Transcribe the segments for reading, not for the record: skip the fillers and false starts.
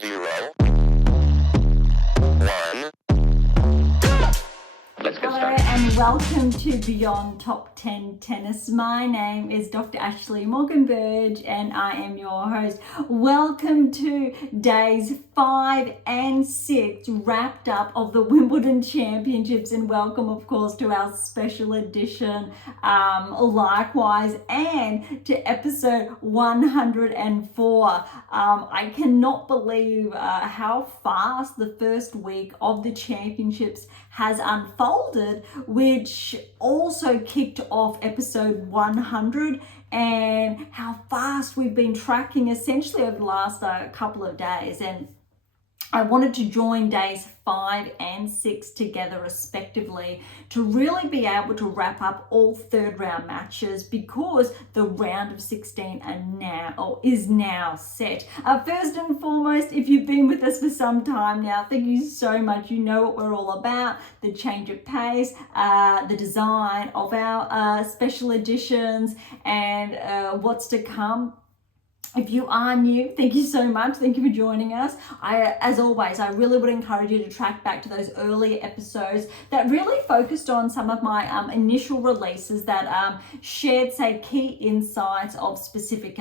0, 1. Let's get Hello started. and welcome to Beyond Top 10 Tennis. My name is Dr. Ashley Morgan-Burge and I am your host. Welcome to days 5 and 6 wrapped up of the Wimbledon Championships, and welcome of course to our special edition likewise, and to episode 104. I cannot believe how fast the first week of the championships has unfolded, which also kicked off episode 100, and how fast we've been tracking essentially over the last couple of days. And I wanted to join days 5 and 6 together respectively to really be able to wrap up all third round matches, because the round of 16 is now set. First and foremost, if you've been with us for some time now, thank you so much. You know what we're all about: the change of pace, the design of our special editions, and what's to come. If you are new, thank you so much. Thank you for joining us. As always, I really would encourage you to track back to those earlier episodes that really focused on some of my initial releases that shared, say, key insights of specific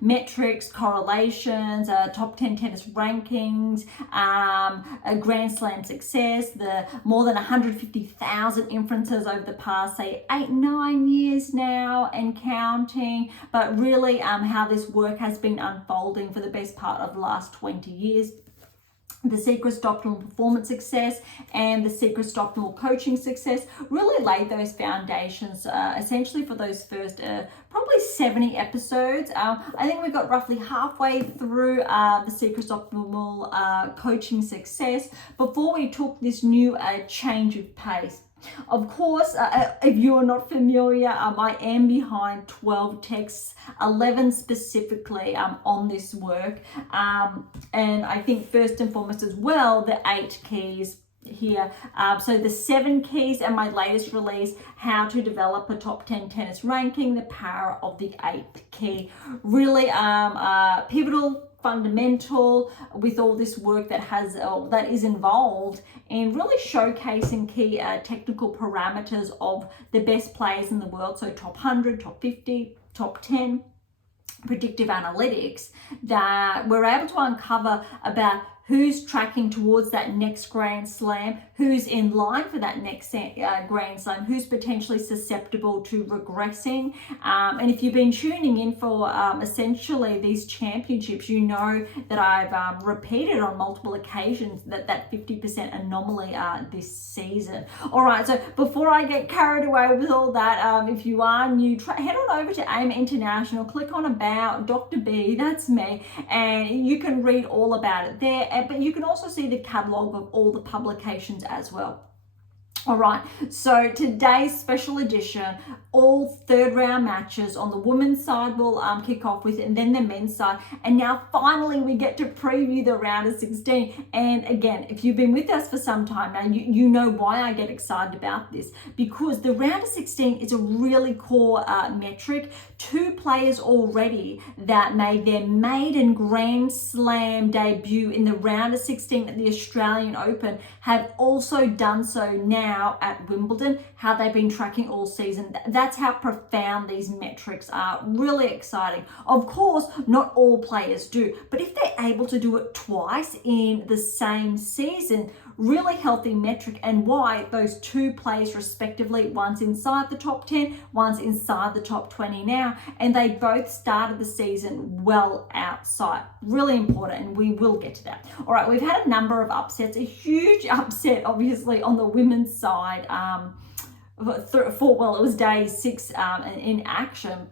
metrics, correlations, top 10 tennis rankings, a Grand Slam success, the more than 150,000 inferences over the past, say, 8-9 years now and counting, but really how this work has been unfolding for the best part of the last 20 years. The secrets to optimal performance success and the secrets to optimal coaching success really laid those foundations essentially for those first probably 70 episodes. I think we got roughly halfway through the secrets to optimal coaching success before we took this new change of pace. Of course, if you are not familiar, I am behind 12 texts, 11 specifically on this work. And I think first and foremost as well, the 8 keys here. So the 7 keys and my latest release, how to develop a top 10 tennis ranking, the power of the 8th key. Really pivotal, fundamental with all this work that is involved in really showcasing key technical parameters of the best players in the world. So top 100, top 50, top 10, predictive analytics, that we're able to uncover about who's tracking towards that next Grand Slam, who's in line for that next Grand Slam, who's potentially susceptible to regressing. And if you've been tuning in for essentially these championships, you know that I've repeated on multiple occasions that 50% anomaly this season. All right, so before I get carried away with all that, if you are new, head on over to AM8 International, click on About, Dr. B, that's me, and you can read all about it there. But you can also see the catalogue of all the publications as well. All right, so today's special edition, all third round matches on the women's side will kick off with, and then the men's side. And now finally we get to preview the round of 16. And again, if you've been with us for some time now, you know why I get excited about this, because the round of 16 is a really core metric. 2 players already that made their maiden Grand Slam debut in the round of 16 at the Australian Open have also done so now at Wimbledon, how they've been tracking all season. That's how profound these metrics are. Really exciting. Of course, not all players do, but if they're able to do it twice in the same season, really healthy metric. And why those 2 players respectively, one's inside the top 10, one's inside the top 20 now, and they both started the season well outside. Really important, and we will get to that. All right, we've had a number of upsets, a huge upset obviously on the women's side it was day 6 in action.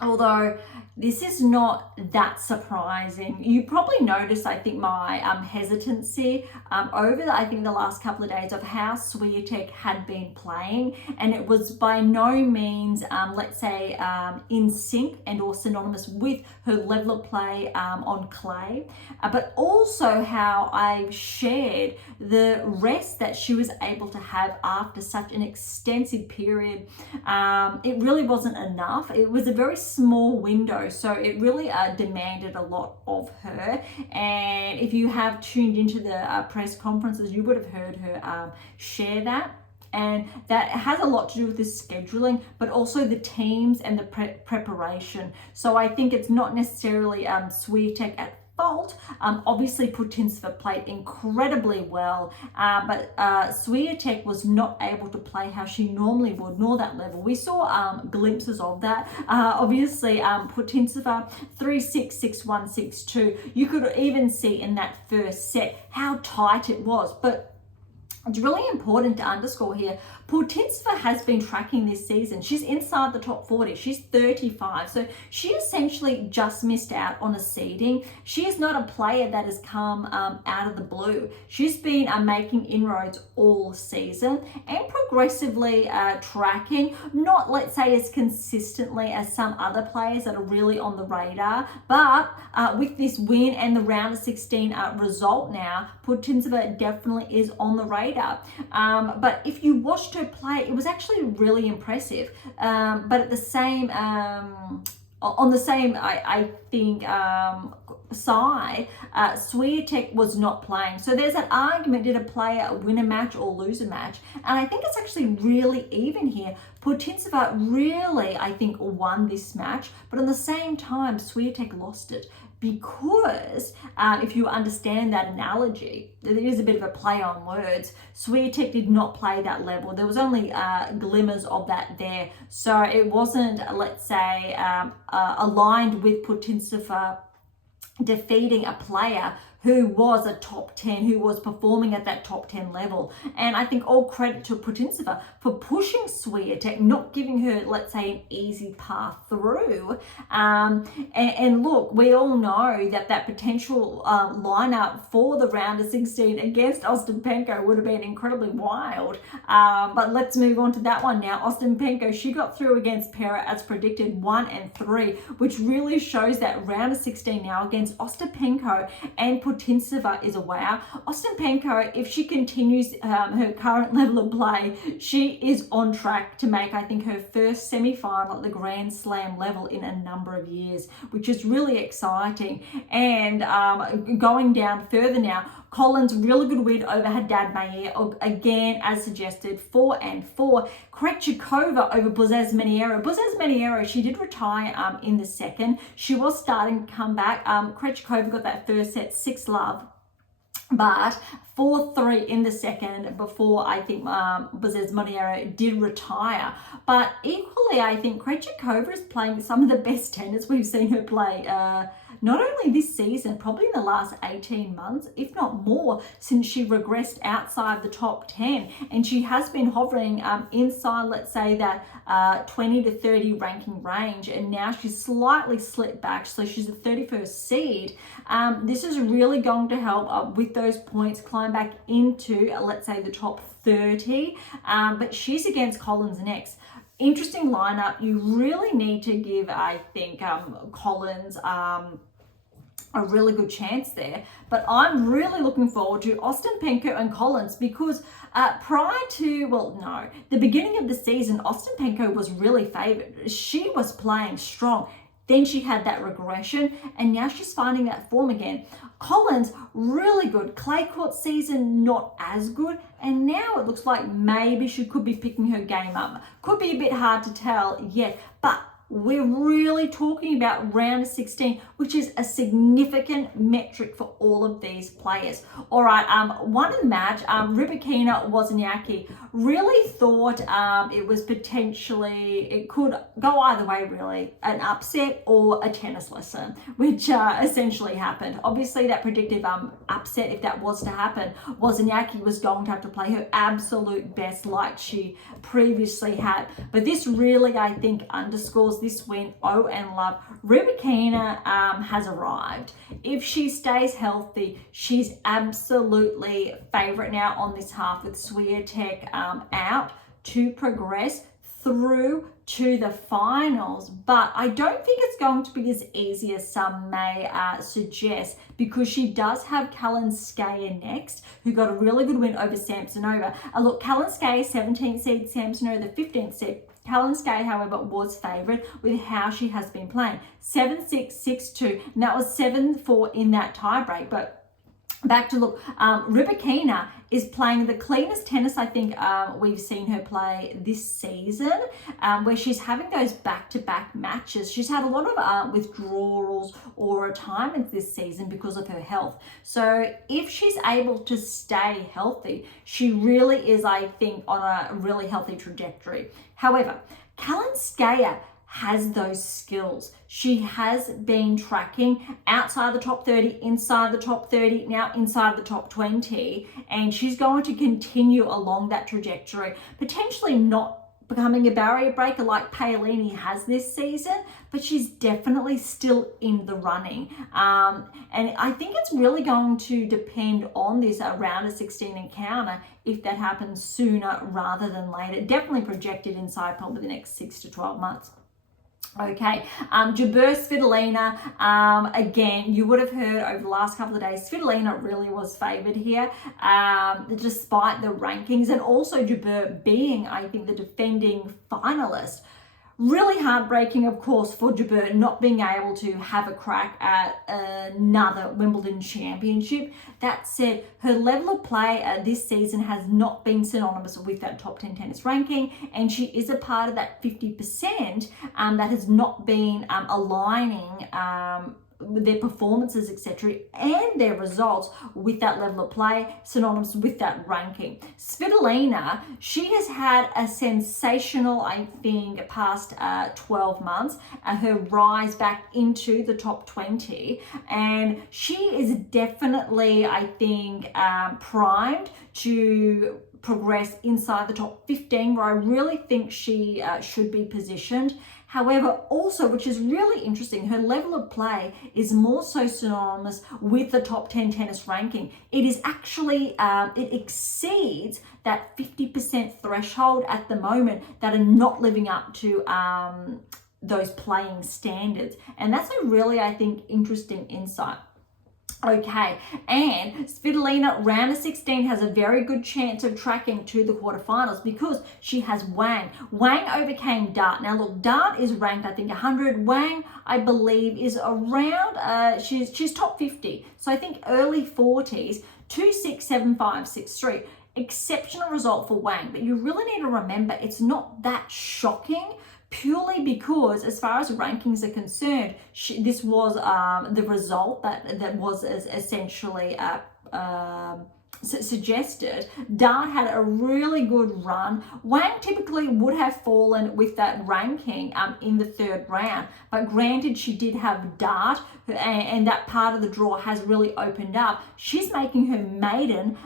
Although this is not that surprising. You probably noticed, I think, my hesitancy over the last couple of days of how Swiatek had been playing, and it was by no means, let's say, in sync and or synonymous with her level of play on clay, but also how I shared the rest that she was able to have after such an extensive period. It really wasn't enough. It was a very small window, so it really demanded a lot of her. And if you have tuned into the press conferences, you would have heard her share that. And that has a lot to do with the scheduling, but also the teams and the preparation. So I think it's not necessarily Swiatek at fault. Obviously Putintseva played incredibly well, but Swiatek was not able to play how she normally would, nor that level. We saw glimpses of that. Obviously Putintseva 3-6, 6-1, 6-2. You could even see in that first set how tight it was, but it's really important to underscore here, Putintseva has been tracking this season. She's inside the top 40. She's 35. So she essentially just missed out on a seeding. She is not a player that has come out of the blue. She's been making inroads all season and progressively tracking, not, let's say, as consistently as some other players that are really on the radar. But with this win and the round of 16 result now, Putintseva definitely is on the radar. But if you watched her play, it was actually really impressive. But at the same, on the same, I think, side, Swiatek was not playing. So there's an argument, did a player win a match or lose a match? And I think it's actually really even here. Putintseva really, I think, won this match, but at the same time, Swiatek lost it. Because if you understand that analogy, there is a bit of a play on words. Swiatek did not play that level. There was only glimmers of that there. So it wasn't, let's say, aligned with Putintseva defeating a player who was a top 10, who was performing at that top 10 level. And I think all credit to Putintseva for pushing Swiatek, not giving her, let's say, an easy path through. And look, we all know that potential lineup for the round of 16 against Ostapenko would have been incredibly wild. But let's move on to that one now. Ostapenko, she got through against Pera as predicted, 1 and 3, which really shows that round of 16 now against Ostapenko and Putintseva is a wow. Ostapenko, if she continues her current level of play, she is on track to make, I think, her first semi-final at the Grand Slam level in a number of years, which is really exciting. And going down further now, Collins, really good win over Haddad Mayer, again, as suggested, 4 and 4. Krejcikova over De Minaur. De Minaur, she did retire in the second. She was starting to come back. Krejcikova got that first set 6-love. But 4-3 in the second before, I think, De Minaur did retire. But equally, I think Krejcikova is playing some of the best tennis we've seen her play, not only this season, probably in the last 18 months, if not more, since she regressed outside the top 10. And she has been hovering inside, let's say, that 20 to 30 ranking range. And now she's slightly slipped back, so she's the 31st seed. This is really going to help with those points climb back into, let's say, the top 30. But she's against Collins next. Interesting lineup. You really need to give, I think, Collins a really good chance there. But I'm really looking forward to Ostapenko and Collins because prior to, the beginning of the season, Ostapenko was really favoured. She was playing strong. Then she had that regression, and now she's finding that form again. Collins, really good. Clay court season, not as good. And now it looks like maybe she could be picking her game up. Could be a bit hard to tell yet, but we're really talking about round of 16, which is a significant metric for all of these players. All right, one in the match, Rybakina Wozniacki, really thought it was potentially, it could go either way really, an upset or a tennis lesson, which essentially happened. Obviously that predictive upset, if that was to happen, Wozniacki was going to have to play her absolute best like she previously had. But this really, I think, underscores this win, and love. Rybakina has arrived. If she stays healthy, she's absolutely favourite now on this half with Swiatek out to progress through to the finals. But I don't think it's going to be as easy as some may suggest, because she does have Kalinskaya next, who got a really good win over Samsonova. Look, Kalinskaya 17th seed, Samsonova the 15th seed. Kalinskaya, however, was favoured with how she has been playing. 7-6, 6-2, and that was 7-4 in that tiebreak. But back to look, Rybakina is playing the cleanest tennis I think we've seen her play this season, where she's having those back-to-back matches. She's had a lot of withdrawals or retirements this season because of her health. So if she's able to stay healthy, she really is, I think, on a really healthy trajectory. However, Kalinskaya has those skills. She has been tracking outside the top 30, inside the top 30, now inside the top 20, and she's going to continue along that trajectory, potentially not becoming a barrier breaker like Paolini has this season, but she's definitely still in the running. And I think it's really going to depend on this round of 16 encounter if that happens sooner rather than later. Definitely projected inside probably the next 6 to 12 months. Okay, Jabeur Svitolina, again, you would have heard over the last couple of days, Svitolina really was favoured here, despite the rankings, and also Jabeur being, I think, the defending finalist. Really heartbreaking, of course, for Jabeur not being able to have a crack at another Wimbledon Championship. That said, her level of play this season has not been synonymous with that top 10 tennis ranking, and she is a part of that 50% that has not been aligning their performances, etc., and their results with that level of play, synonymous with that ranking. Svitolina, she has had a sensational, I think, past 12 months, her rise back into the top 20, and she is definitely, I think, primed to progress inside the top 15, where I really think she should be positioned. However, also, which is really interesting, her level of play is more so synonymous with the top 10 tennis ranking. It is actually, it exceeds that 50% threshold at the moment that are not living up to those playing standards. And that's a really, I think, interesting insight. Okay, and Svitolina, round of 16, has a very good chance of tracking to the quarterfinals because she has Wang. Wang overcame Dart. Now look, Dart is ranked, I think, 100. Wang, I believe, is around, she's top 50. So I think early 40s, 2-6, 7-5, 6-3. Exceptional result for Wang, but you really need to remember it's not that shocking, purely because, as far as rankings are concerned, this was the result that was essentially suggested. Dart had a really good run. Wang typically would have fallen with that ranking in the third round, but granted, she did have Dart, and that part of the draw has really opened up. She's making her maiden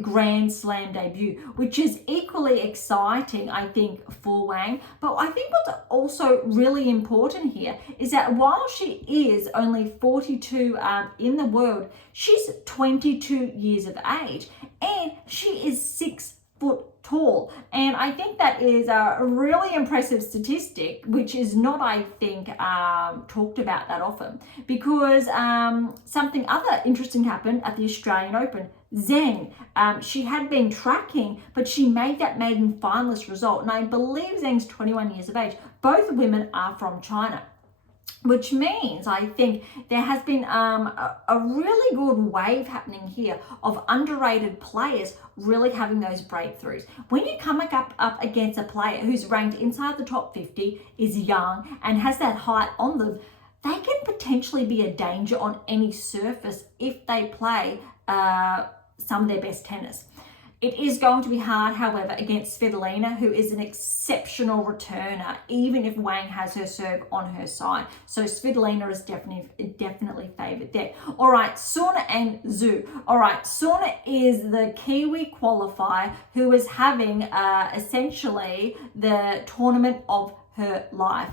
Grand Slam debut, which is equally exciting, I think, for Wang. But I think what's also really important here is that while she is only 42 in the world, she's 22 years of age, and she is 6 foot tall. And I think that is a really impressive statistic, which is not, I think, talked about that often, because something other interesting happened at the Australian Open. Zheng, she had been tracking, but she made that maiden finalist result. And I believe Zheng's 21 years of age. Both women are from China, which means I think there has been a really good wave happening here of underrated players really having those breakthroughs. When you come up against a player who's ranked inside the top 50, is young, and has that height on them, they can potentially be a danger on any surface if they play some of their best tennis. It is going to be hard, however, against Svitolina, who is an exceptional returner, even if Wang has her serve on her side. So Svitolina is definitely favoured there. All right, Sun and Zhu. All right, Sun is the Kiwi qualifier who is having essentially the tournament of her life.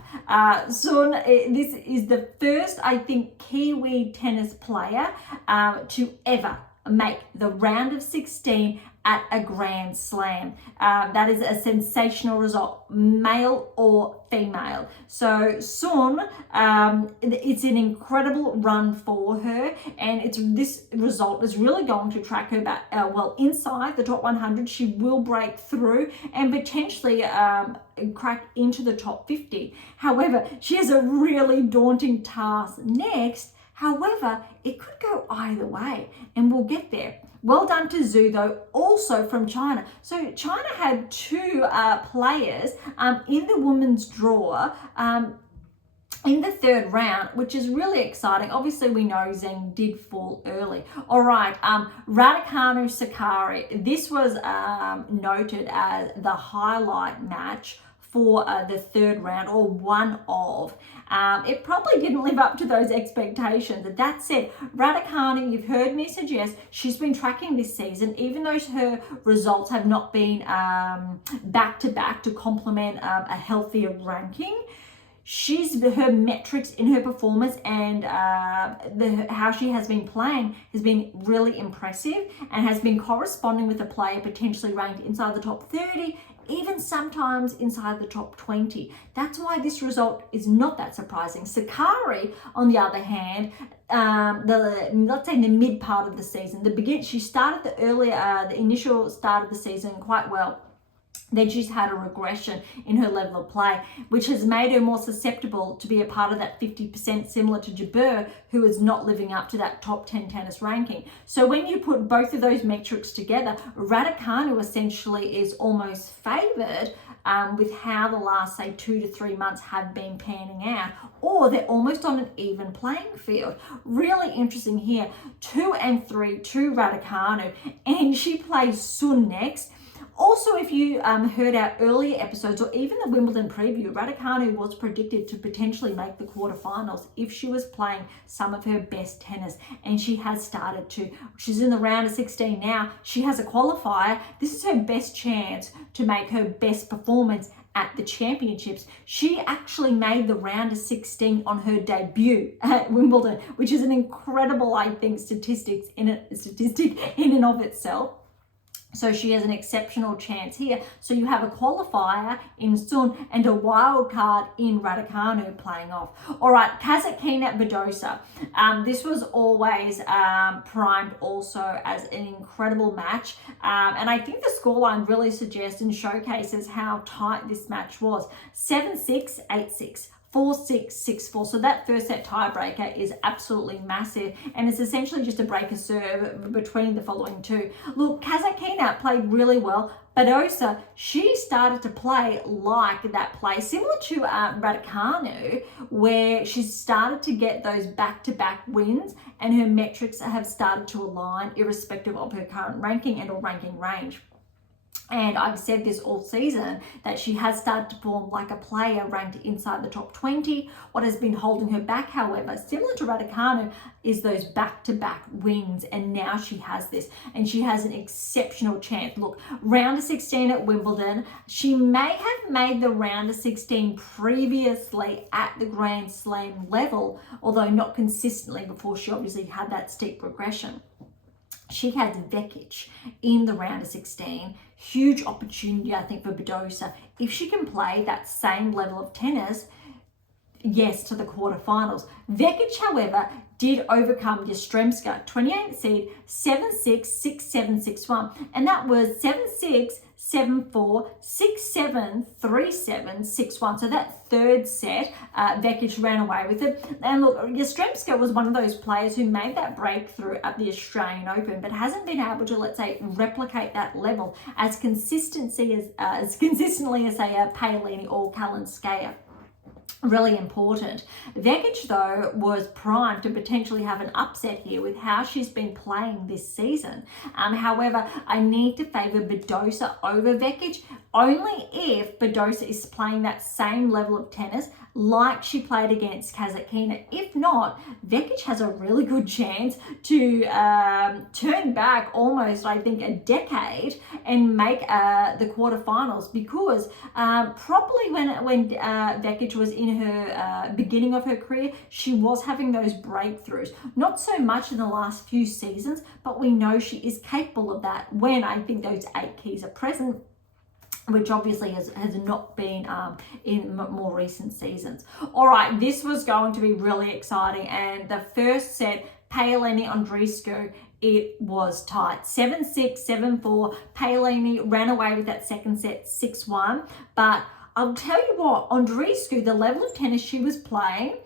Sun, this is the first, I think, Kiwi tennis player to ever make the round of 16 at a Grand Slam. That is a sensational result, male or female. So Sun, it's an incredible run for her, and this result is really going to track her back inside the top 100. She will break through and potentially crack into the top 50. However, she has a really daunting task next. However, it could go either way, and we'll get there. Well done to Zhu, though, also from China. So China had two players in the women's draw in the third round, which is really exciting. Obviously, we know Zheng did fall early. All right, Raducanu Sakkari. This was noted as the highlight match for the third round, or one of. It probably didn't live up to those expectations. That said, Raducanu, you've heard me suggest, she's been tracking this season, even though her results have not been back-to-back to complement a healthier ranking. Her metrics in her performance and how she has been playing has been really impressive, and has been corresponding with a player potentially ranked inside the top 30, even sometimes inside the top 20. That's why this result is not that surprising. Sakkari, on the other hand, let's say in the mid part of the season, she started the initial start of the season quite well. Then she's had a regression in her level of play, which has made her more susceptible to be a part of that 50%, similar to Jabeur, who is not living up to that top 10 tennis ranking. So when you put both of those metrics together, Raducanu essentially is almost favoured with how the last, say, 2 to 3 months have been panning out, or they're almost on an even playing field. Really interesting here. 2 and 3 to Raducanu, and she plays Sun next. Also, if you heard our earlier episodes, or even the Wimbledon preview, Raducanu was predicted to potentially make the quarterfinals if she was playing some of her best tennis, and she has started to. She's in the round of 16 now. She has a qualifier. This is her best chance to make her best performance at the championships. She actually made the round of 16 on her debut at Wimbledon, which is an incredible, I think, statistic in and of itself. So she has an exceptional chance here. So you have a qualifier in Sun and a wild card in Raducanu playing off. All right, Kasatkina Badosa. This was always primed also as an incredible match. And I think the scoreline really suggests and showcases how tight this match was. 7-6, 8-6. 4-6, 6-4. So that first set tiebreaker is absolutely massive, and it's essentially just a break of serve between the following two. Look, Kasatkina played really well. Badosa, she started to play like that play, similar to Raducanu, where she started to get those back-to-back wins, and her metrics have started to align irrespective of her current ranking and or ranking range. And I've said this all season, that she has started to perform like a player ranked inside the top 20. What has been holding her back, however, similar to Raducanu, is those back-to-back wins. And now she has this, and she has an exceptional chance. Look, round of 16 at Wimbledon. She may have made the round of 16 previously at the Grand Slam level, although not consistently before she obviously had that steep progression. She has Vekic in the round of 16. Huge opportunity, I think, for Badosa. If she can play that same level of tennis, yes, to the quarterfinals. Vekic, however, did overcome Yastremska, 28th seed, 7-6, 6-7, 6-1. And that was 7-6, 7-4, 6-7, 3-7, 6-1. So that third set, Vekic ran away with it. And look, Yastremska was one of those players who made that breakthrough at the Australian Open, but hasn't been able to, let's say, replicate that level as consistently as say Paolini or Kalinskaya. Really important. Vekic, though, was primed to potentially have an upset here with how she's been playing this season. However, I need to favour Badosa over Vekic only if Badosa is playing that same level of tennis like she played against Kasatkina. If not, Vekic has a really good chance to turn back almost, I think, a decade and make the quarterfinals, because probably when Vekic was in her beginning of her career, she was having those breakthroughs. Not so much in the last few seasons, but we know she is capable of that when I think those 8 keys are present, which obviously has not been in more recent seasons. All right, this was going to be really exciting. And the first set, Paolini Andreescu, it was tight. 7-6, 7-4. Paolini ran away with that second set, 6-1. But I'll tell you what, Andreescu, the level of tennis she was playing,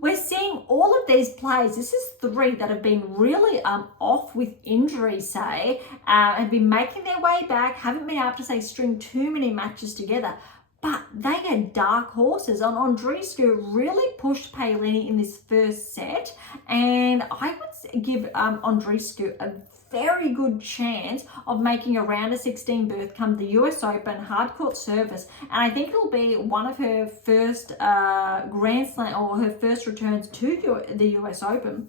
we're seeing all of these players. This is 3 that have been really off with injury, say, have been making their way back, haven't been able to, say, string too many matches together. But they are dark horses. And Andreescu really pushed Paolini in this first set. And I would give Andreescu a very good chance of making a round of 16 berth come the US Open hardcourt service. And I think it'll be one of her first Grand Slam, or her first returns to the US Open,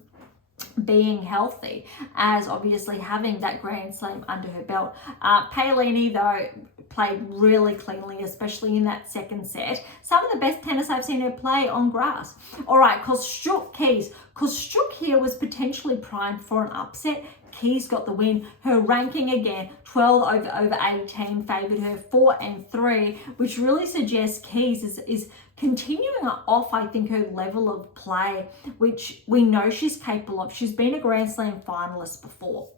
being healthy, as obviously having that Grand Slam under her belt. Paolini, though, played really cleanly, especially in that second set. Some of the best tennis I've seen her play on grass. All right, Kostyuk Keys. Kostyuk here was potentially primed for an upset. Keys got the win. Her ranking again, 12 over 18, favoured her 4-3, which really suggests Keys is continuing off, I think, her level of play, which we know she's capable of. She's been a Grand Slam finalist before.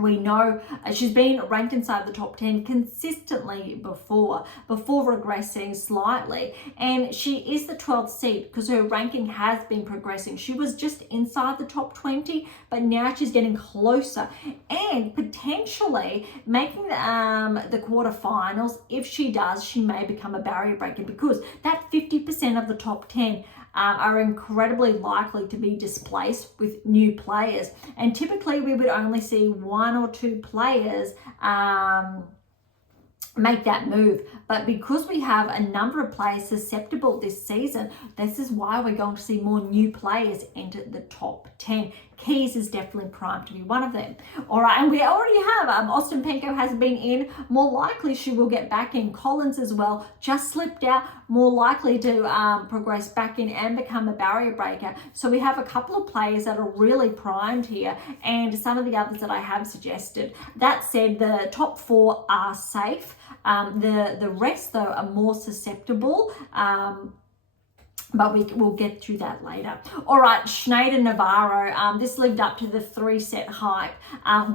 We know she's been ranked inside the top 10 consistently before regressing slightly. And she is the 12th seed because her ranking has been progressing. She was just inside the top 20, but now she's getting closer and potentially making the quarterfinals. If she does, she may become a barrier breaker, because that 50% of the top 10 are incredibly likely to be displaced with new players. And typically we would only see 1 or 2 players make that move. But because we have a number of players susceptible this season, this is why we're going to see more new players enter the top 10. Keys is definitely primed to be one of them. All right, and we already have Ostapenko has been in. More likely she will get back in. Collins as well, just slipped out. More likely to progress back in and become a barrier breaker. So we have a couple of players that are really primed here, and some of the others that I have suggested. That said, the top 4 are safe. The rest, though, are more susceptible. But we'll get through that later. All right, Schneider-Navarro. This lived up to the 3-set hype.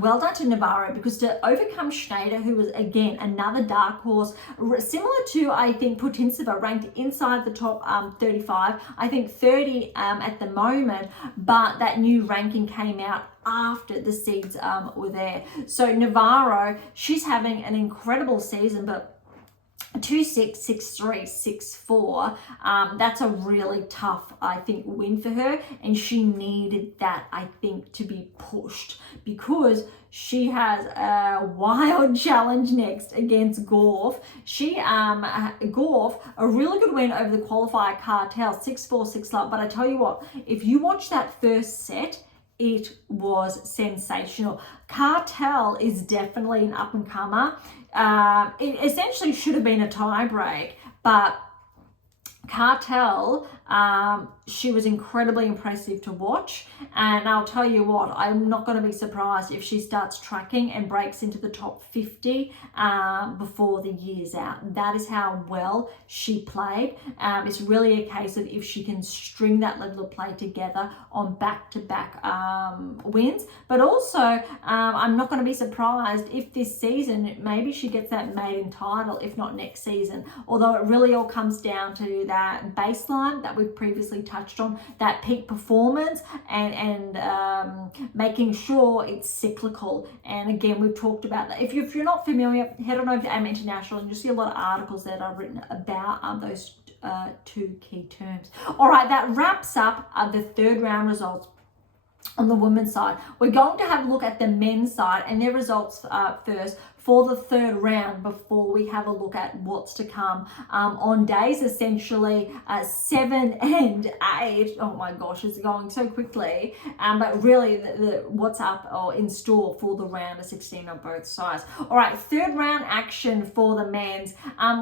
Well done to Navarro, because to overcome Schneider, who was, again, another dark horse, similar to, I think, Putintseva, ranked inside the top 35, I think 30 at the moment, but that new ranking came out after the seeds were there. So Navarro, she's having an incredible season, but 2-6, 6-3, 6-4. That's a really tough, I think, win for her, and she needed that, I think, to be pushed, because she has a wild challenge next against Gauff. Gauff, a really good win over the qualifier Cartel, 6-4, 6-love. But I tell you what, if you watch that first set, it was sensational. Cartel is definitely an up-and-comer. It essentially should have been a tie-break, but Cartel, she was incredibly impressive to watch, and I'll tell you what, I'm not going to be surprised if she starts tracking and breaks into the top 50 before the year's out. That is how well she played. It's really a case of if she can string that level of play together on back-to-back wins. But also, I'm not going to be surprised if this season maybe she gets that maiden title, if not next season, although it really all comes down to that baseline that we've previously touched on, that peak performance, and making sure it's cyclical. And again, we've talked about that. If you're not familiar, head on over to AM8 International and you'll see a lot of articles that are written about those 2 key terms. All right, that wraps up the third round results. On the women's side, we're going to have a look at the men's side and their results first for the third round before we have a look at what's to come on days essentially 7 and 8. Oh my gosh, it's going so quickly. But really what's up or in store for the round of 16 on both sides. All right, third round action for the men's.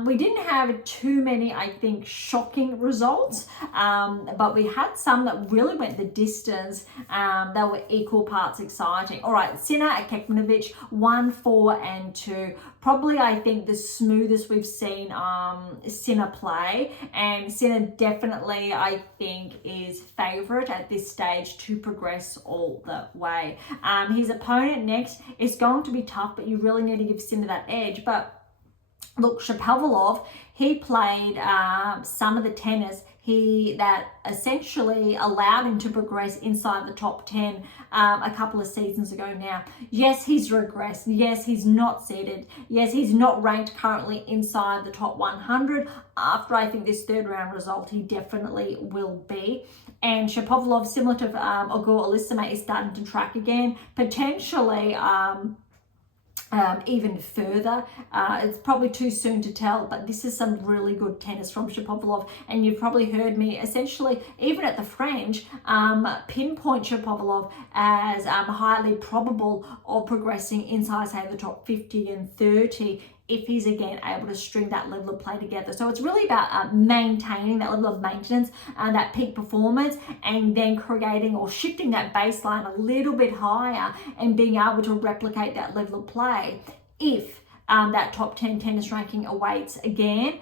We didn't have too many, I think, shocking results, but we had some that really went the distance. They were equal parts exciting. All right, Sinner at Kekmanovic, 1, 4 and 2. Probably, I think, the smoothest we've seen Sinner play, and Sinner definitely, I think, is favourite at this stage to progress all the way. His opponent next is going to be tough, but you really need to give Sinner that edge. But look, Shapovalov, he played some of the tennis that essentially allowed him to progress inside the top 10 a couple of seasons ago now. Yes, he's regressed. Yes, he's not seeded. Yes, he's not ranked currently inside the top 100. After, I think, this third round result, he definitely will be. And Shapovalov, similar to Ogor Elisame, is starting to track again. Potentially even further. It's probably too soon to tell, but this is some really good tennis from Shapovalov, and you've probably heard me essentially, even at the French, pinpoint Shapovalov as highly probable of progressing inside, say, the top 50 and 30 if he's again able to string that level of play together. So it's really about maintaining that level of maintenance and that peak performance, and then creating or shifting that baseline a little bit higher and being able to replicate that level of play if that top 10 tennis ranking awaits again.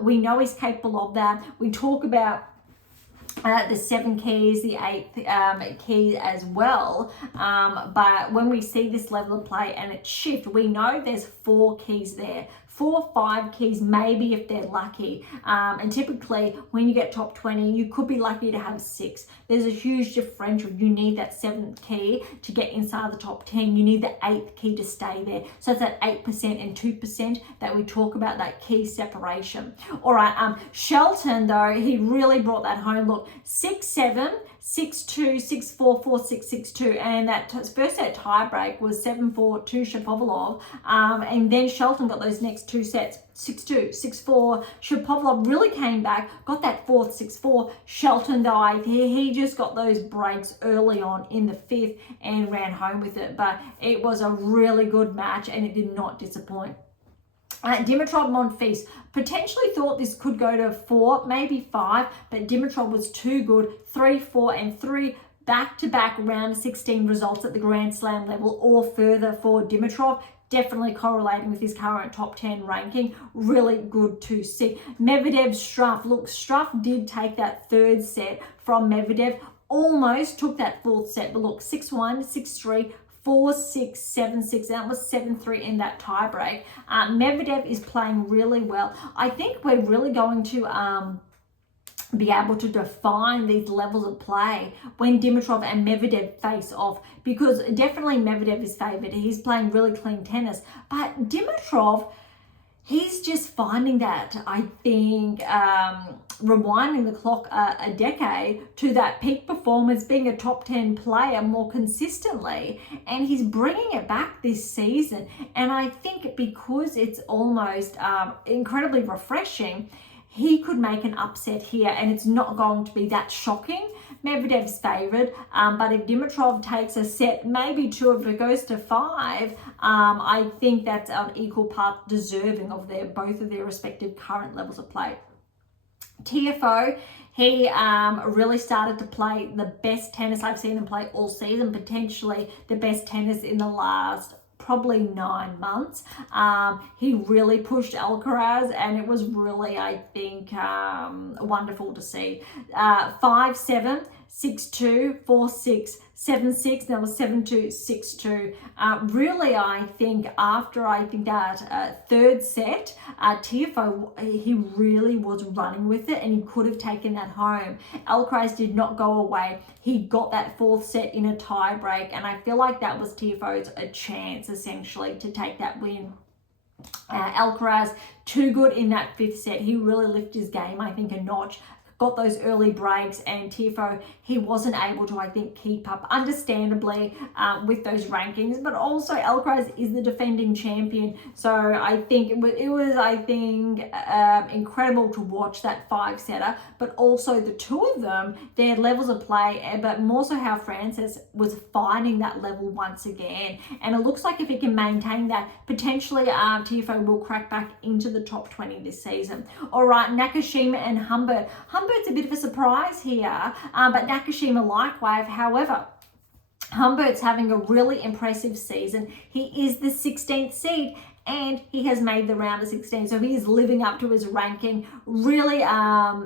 We know he's capable of that. We talk about the 7 keys, the 8th key as well. But when we see this level of play and it shift, we know there's 4 keys there. 4 or 5 keys, maybe if they're lucky. And typically when you get top 20, you could be lucky to have 6. There's a huge differential. You need that 7th key to get inside the top 10. You need the 8th key to stay there. So it's that 8% and 2% that we talk about, that key separation. All right, Shelton, though, he really brought that home. Look, 6-7, 6-2, 6-4, 4-6, 6-2, and that first set tie break was 7-4 to Shapovalov, and then Shelton got those next 2 sets, 6-2, 6-4. Shapovalov really came back, got that 4th 6-4. Shelton, though, he just got those breaks early on in the 5th and ran home with it, but it was a really good match and it did not disappoint. Dimitrov Monfils, potentially thought this could go to 4, maybe 5, but Dimitrov was too good. 3, 4 and 3 back-to-back round of 16 results at the Grand Slam level or further for Dimitrov. Definitely correlating with his current top 10 ranking. Really good to see. Medvedev Struff. Look, Struff did take that 3rd set from Medvedev. Almost took that 4th set, but look, 6-1, 6-3, 4-6, 7-6, that was 7-3 in that tiebreak. Medvedev is playing really well. I think we're really going to be able to define these levels of play when Dimitrov and Medvedev face off, because definitely Medvedev is favoured. He's playing really clean tennis, but Dimitrov, he's just finding that, I think, rewinding the clock a decade to that peak performance, being a top 10 player more consistently, and he's bringing it back this season. And I think because it's almost incredibly refreshing, he could make an upset here, and it's not going to be that shocking. Medvedev's favoured, but if Dimitrov takes a set, maybe 2, if it goes to 5, I think that's an equal part deserving of both of their respective current levels of play. Tiafoe, he really started to play the best tennis I've seen him play all season, potentially the best tennis in the last probably 9 months. He really pushed Alcaraz, and it was really, I think, wonderful to see. 5-7, 6-2, 4-6, 7-6, that was 7-2, 6-2. Really, I think after that 3rd set, Tiafoe, he really was running with it, and he could have taken that home. Alcaraz did not go away. He got that 4th set in a tie break, and I feel like that was Tiafoe's a chance, essentially, to take that win. Alcaraz, too good in that 5th set. He really lifted his game, I think, a notch. got those early breaks, and Tiafoe, he wasn't able to, I think, keep up, understandably, with those rankings. But also Alcaraz is the defending champion, so I think it was incredible to watch that 5-setter, but also the two of them, their levels of play, but more so how Francis was finding that level once again. And it looks like if he can maintain that, potentially Tiafoe will crack back into the top 20 this season. All right, Nakashima and Humbert. Humbert's a bit of a surprise here, but Nakashima likewise. However, Humbert's having a really impressive season. He is the 16th seed, and he has made the round of 16, so he is living up to his ranking. Really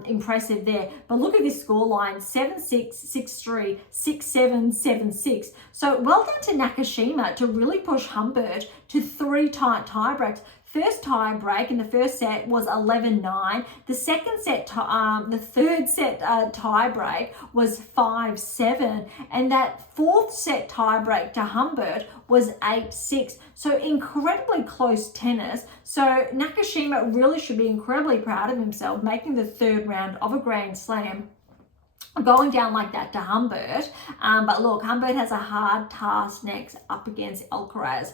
impressive there. But look at this scoreline: 7-6, 6-3, 6-7, 7-6. So well done to Nakashima to really push Humbert to 3 tight tiebreaks. First tie break in the first set was 11-9. The second set, the third set tie break was 5-7, and that fourth set tie break to Humbert was 8-6. So incredibly close tennis. So Nakashima really should be incredibly proud of himself, making the third round of a Grand Slam, going down like that to Humbert. But look, Humbert has a hard task next up against Alcaraz.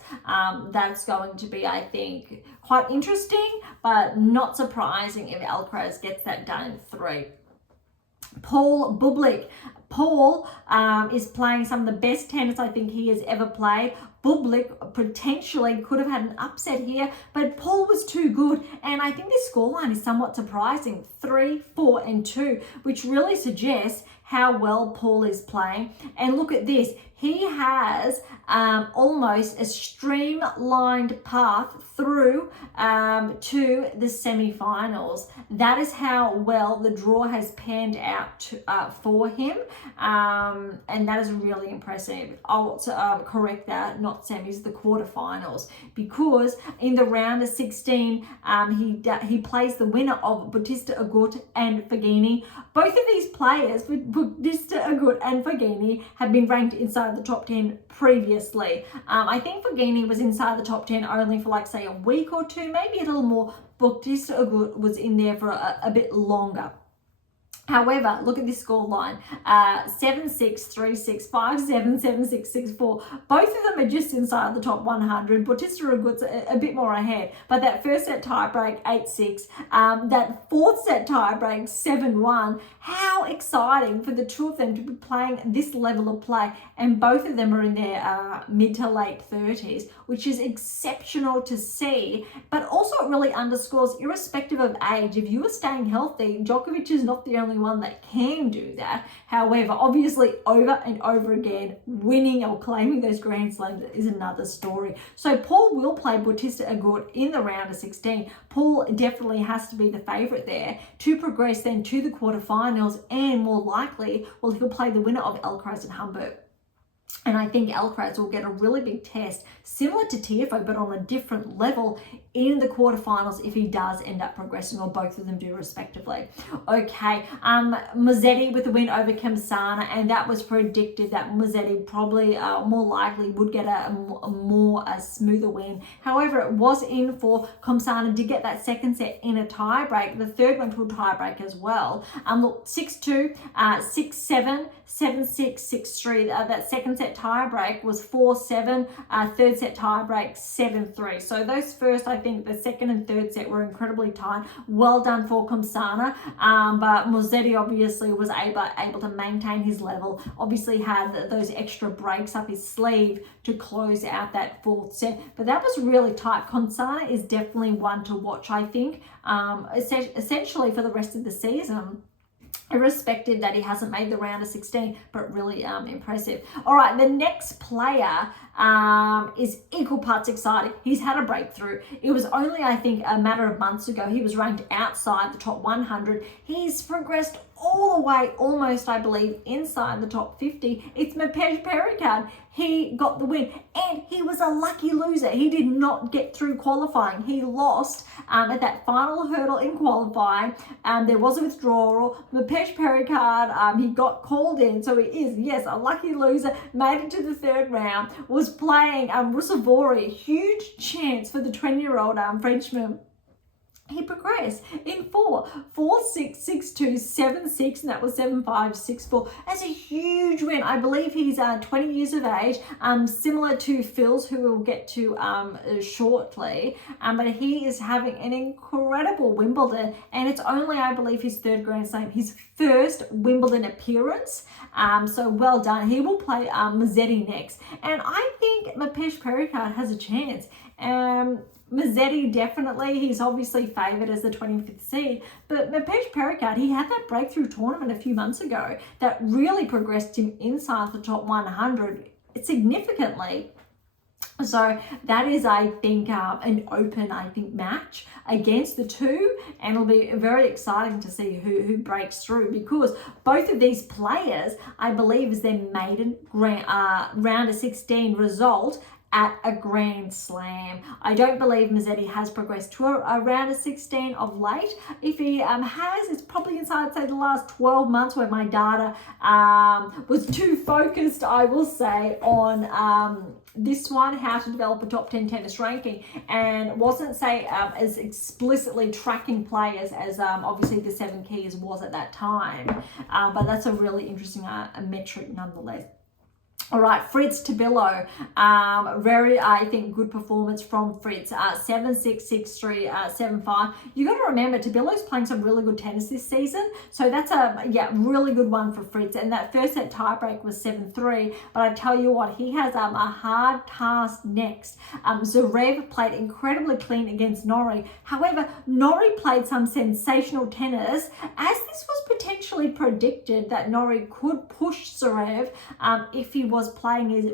That's going to be, I think, quite interesting, but not surprising if Alcaraz gets that done in 3. Paul Bublik. Paul is playing some of the best tennis I think he has ever played. Bublik potentially could have had an upset here, but Paul was too good, and I think this scoreline is somewhat surprising, 3, 4, and 2, which really suggests how well Paul is playing. And look at this, he has almost a streamlined path through to the semi-finals. That is how well the draw has panned out for him, and that is really impressive. I'll correct that, not semis, the quarterfinals, because in the round of 16, he plays the winner of Bautista Agut and Fognini. Both of these players, Bautista Agut and Fognini, have been ranked inside the top 10 previously. I think Fognini was inside the top 10 only for, like, say, a week or two, maybe a little more. Bautista Agut was in there for a bit longer. However, look at this scoreline: 7-6, 3-6, 5-7, 7-6, 6-4. Both of them are just inside the top 100. Bautista Agut's a bit more ahead, but that first set tiebreak 8-6, that fourth set tiebreak 7-1. How exciting for the two of them to be playing this level of play, and both of them are in their mid to late 30s, which is exceptional to see. But also it really underscores, irrespective of age, if you are staying healthy, Djokovic is not the only one that can do that. However, obviously over and over again, winning or claiming those Grand Slams is another story. So Paul will play Bautista Agut in the round of 16. Paul definitely has to be the favourite there to progress then to the quarterfinals, and more likely, well, he'll play the winner of Alcaraz and Humbert. And I think Alcaraz will get a really big test, similar to Tiafoe, but on a different level in the quarterfinals if he does end up progressing, or both of them do respectively. Okay, Musetti with the win over Khamzat, and that was predicted that Musetti probably more likely would get a smoother win. However, it was in for Khamzat to get that second set in a tiebreak. The third went to a tiebreak as well. Look, 6-2, 6-7, 7-6, 6-3. That second set tiebreak was 4-7. Third set tiebreak 7-3. So those first, I think the second and third set were incredibly tight. Well done for Khamzat, but Musetti obviously was able to maintain his level. Obviously had those extra breaks up his sleeve to close out that fourth set. But that was really tight. Khamzat is definitely one to watch, I think, essentially for the rest of the season, irrespective that he hasn't made the round of 16, but really impressive. All right, the next player is equal parts exciting. He's had a breakthrough. It was only, I think, a matter of months ago he was ranked outside the top 100. He's progressed all the way, almost, I believe, inside the top 50. It's Medvedev Pericard. He got the win, and he was a lucky loser. He did not get through qualifying. He lost at that final hurdle in qualifying. There was a withdrawal. Medvedev Pericard, he got called in, so he is, yes, a lucky loser. Made it to the third round. Was playing Russovori. Huge chance for the 20-year-old Frenchman. he progressed in 4-6, 6-2, 7-6, and that was 7-5, 6-4. That's a huge win. I believe he's 20 years of age, similar to Phil's, who we'll get to shortly. But he is having an incredible Wimbledon, and it's only, I believe, his third Grand Slam, his first Wimbledon appearance. So well done. He will play Mazzetti next, and I think Mapesh Pericard has a chance. Mazzetti, definitely, he's obviously favoured as the 25th seed, but Mapesh Pericard, he had that breakthrough tournament a few months ago that really progressed him inside the top 100 significantly. So that is, I think, an open, match against the two, and it'll be very exciting to see who breaks through, because both of these players, I believe, is their maiden round of 16 result at a Grand Slam. I don't believe Mazzetti has progressed to a round of 16 of late. If he has, it's probably inside, say, the last 12 months, where my data was too focused, I will say, on this one, how to develop a top 10 tennis ranking, and wasn't, say, as explicitly tracking players as obviously the 7 keys was at that time. But that's a really interesting metric nonetheless. All right, Fritz Tabilo, very, I think, good performance from Fritz, 7-6, 6-3, 7-5. You got to remember, Tabilo's playing some really good tennis this season, so that's a, really good one for Fritz. And that first set tiebreak was 7-3, but I tell you what, he has a hard task next. Zverev played incredibly clean against Norrie. However, Norrie played some sensational tennis, as this was potentially predicted that Norrie could push Zverev if he was playing his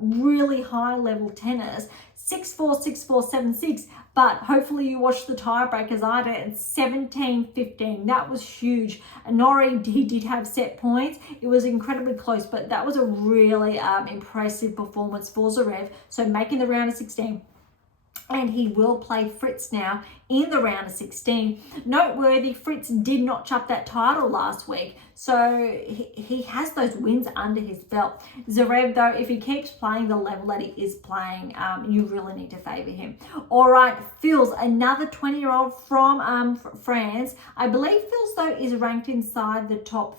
really high level tennis. 6-4, 6-4, 7-6, but hopefully you watched the tiebreak as I did, and 17-15. That was huge. Norrie, he did have set points. It was incredibly close, but that was a really impressive performance for Zverev. So making the round of 16. And he will play Fritz now in the round of 16. Noteworthy, Fritz did notch up that title last week, so he has those wins under his belt. Zverev, though, if he keeps playing the level that he is playing, you really need to favour him. All right, Fils, another 20-year-old from France. I believe Fils, though, is ranked inside the top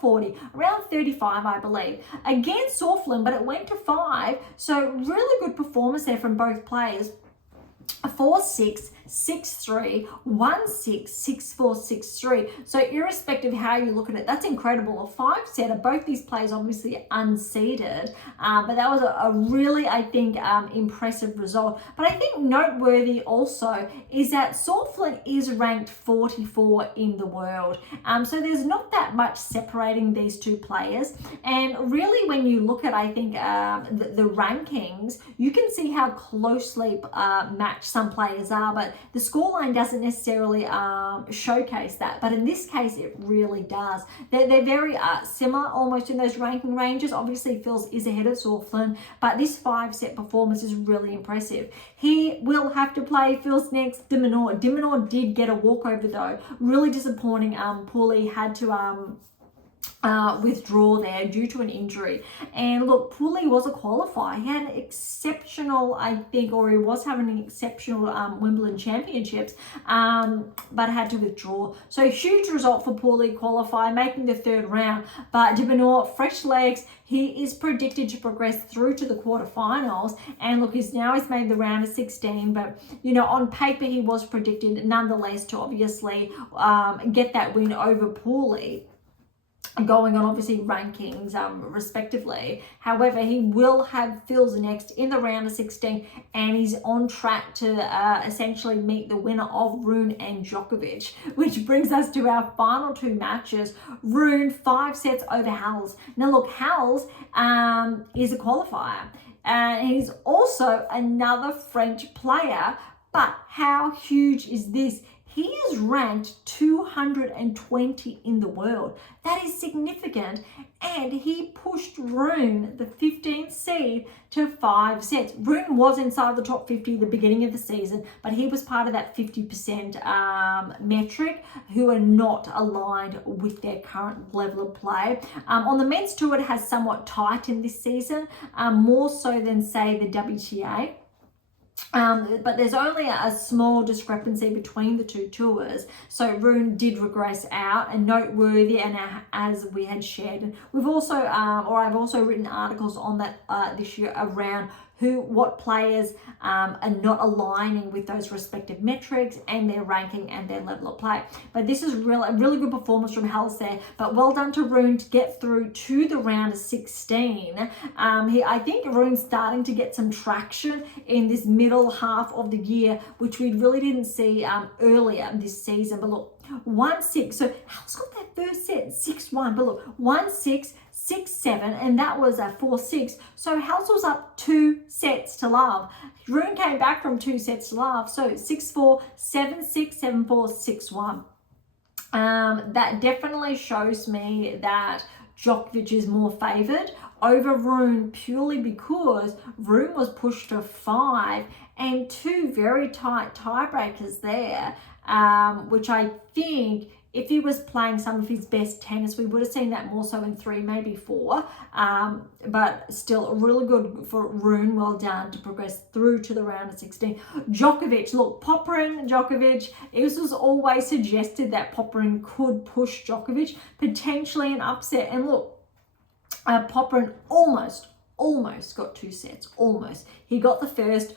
40, around 35, I believe, against Soufflin, but it went to 5. So really good performance there from both players. 4-6, 6-3, 1-6, 6-4, 6-3. So irrespective of how you look at it, that's incredible. A 5-setter, both these players obviously unseeded, but that was a really, I think, impressive result. But I think noteworthy also is that Soufflin is ranked 44 in the world. So there's not that much separating these two players. And really, when you look at, I think, the rankings, you can see how closely matched some players are, but the scoreline doesn't necessarily showcase that. But in this case, it really does. They're very similar almost in those ranking ranges. Obviously, Fils is ahead of Soufflin, but this 5-set performance is really impressive. He will have to play Fils next, De Minaur. De Minaur did get a walkover, though. Really disappointing. Paulie had to withdraw there due to an injury. And look, Paulie was a qualifier. He had an exceptional, I think, or he was having an exceptional Wimbledon Championships, but had to withdraw. So huge result for Paulie qualifier, making the 3rd round. But De Minaur, fresh legs, he is predicted to progress through to the quarterfinals. And look, he's made the round of 16, but on paper he was predicted nonetheless to obviously get that win over Paulie, going on obviously rankings respectively. However, he will have Fils next in the round of 16, and he's on track to essentially meet the winner of Rune and Djokovic, which brings us to our final 2 matches. Rune, 5 sets over Hals. Now look, Hals is a qualifier, and he's also another French player, but how huge is this? He is ranked 220 in the world. That is significant. And he pushed Rune, the 15th seed, to 5 sets. Rune was inside the top 50 at the beginning of the season, but he was part of that 50% metric who are not aligned with their current level of play. On the men's tour, it has somewhat tightened this season, more so than, say, the WTA. But there's only a small discrepancy between the two tours. So Rune did regress out, and noteworthy, and as we had shared, we've also, or I've also written articles on that this year around what players are not aligning with those respective metrics and their ranking and their level of play. But this is a really good performance from Hels there. But well done to Rune to get through to the round of 16. I think Rune's starting to get some traction in this middle half of the year, which we really didn't see earlier this season. But look, 1-6. So Hels got that first set 6-1. But look, 1-6. 6-7, and that was a 4-6. So Hels was up 2 sets to love. Rune came back from 2 sets to love. So 6-4, 7-6, 7-4, 6-1. That definitely shows me that Djokovic is more favoured over Rune, purely because Rune was pushed to 5 and 2 very tight tiebreakers there, which I think, if he was playing some of his best tennis, we would have seen that more so in 3, maybe 4. But still, really good for Rune. Well done to progress through to the round of 16. Djokovic, look, Popyrin, Djokovic. It was always suggested that Popyrin could push Djokovic, potentially an upset. And look, Popyrin almost got 2 sets. Almost. He got the first,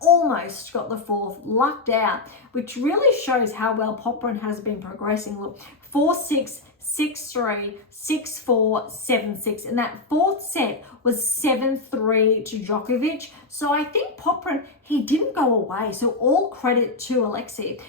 almost got the 4th, lucked out, which really shows how well Popyrin has been progressing. Look, 4-6, 6-3, 6-4, 7-6, and that 4th set was 7-3 to Djokovic. So I think Popyrin, he didn't go away. So all credit to Alexei